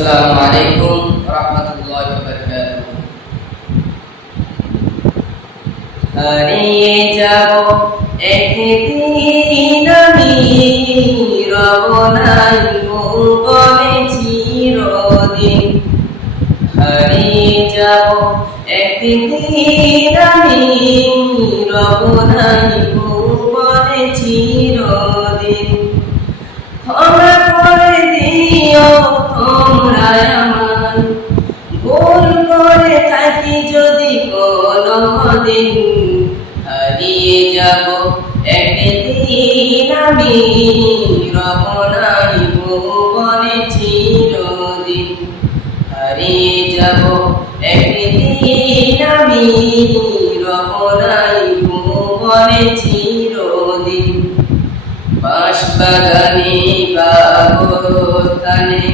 আসসালামু আলাইকুম রাহমাতুল্লাহি ওয়া বারাকাতুহু। হারিয়ে যাব একদিন আমি, রব নাই ভুবনে চিরদিন। হারিয়ে যাব একদিন আমি, রব নাই ভুবনে চিরদিন। ক্ষমা করে দিও তোমরা আমায়, ভুল করে থাকি যদি কোনোদিন। হারিয়ে যাব একদিন আমি, রব নাই ভুবনে চিরদিন। হারিয়ে যাব একদিন আমি, রব নাই ভুবনে চিরদিন। বাঁশবাগানে বা গোরস্থানে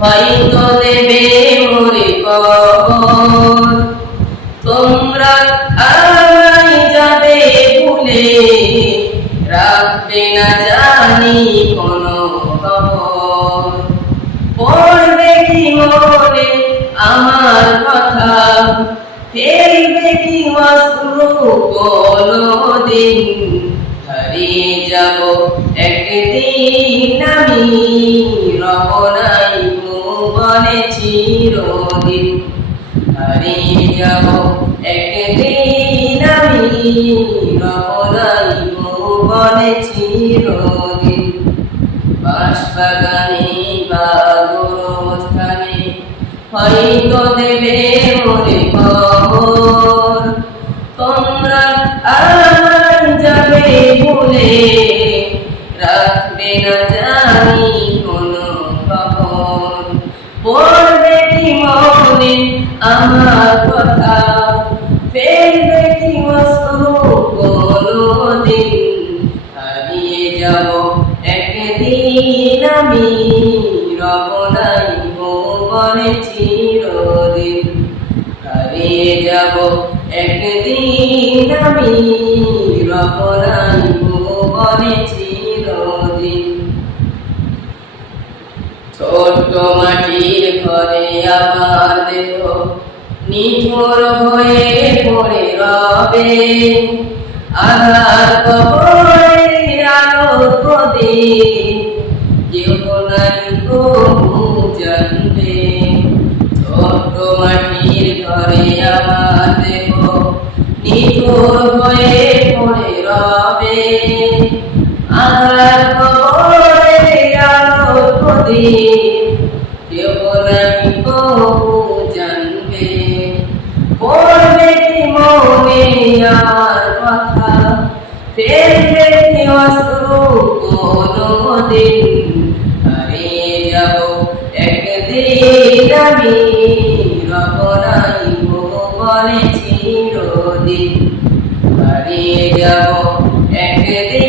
হয়তো দেবে মোরে কবর। তোমরা আমায় যাবে ভুলে, রাখবে না জানি কোনো খবর। পড়বে কি মনে আমার কথা, ফেলবে কি অশ্রু কোনোদিন। হারিয়ে যাব একদিন আমি, রব নাই ভুবনে চিরদিন। হারিয়ে যাব একদিন আমি, রব নাই ভুবনে চিরদিন। বাঁশবাগানে বা গোরস্থানে হয়তো দেবে মোরে খবর। তোমরা আমায় যাবে ভুলে, রাখবে না জানি কোনো খবর। পড়বে কি মনে আমার কথা, ফেলবে কি অশ্রু কোনোদিন। হারিয়ে যাব একদিন আমি, রব নাই ভুবনে চিরদিন। হারিয়ে যাব একদিন আমি, রব নাই ভুবনে চিরদিন। ছোট্ট মাটির ঘরে আমার দেহ নিথর হয়ে পড়ে রবে। আধার কবরে আলো প্রদীপ, কেউ নাই তবু জানবে। ছোট্ট মাটির ঘরে আমার দেহ নিথর হয়ে পড়ে রবে। আধার কবরে আলো প্রদীপ, কেউ নাই তবু জানবে। পড়বে কি মনে আমার কথা, ফেলবে কি অশ্রু কোনোদিন। হারিয়ে যাব একদিন আমি, রব নাই ভুবনে চিরদিন। হারিয়ে যাব একদিন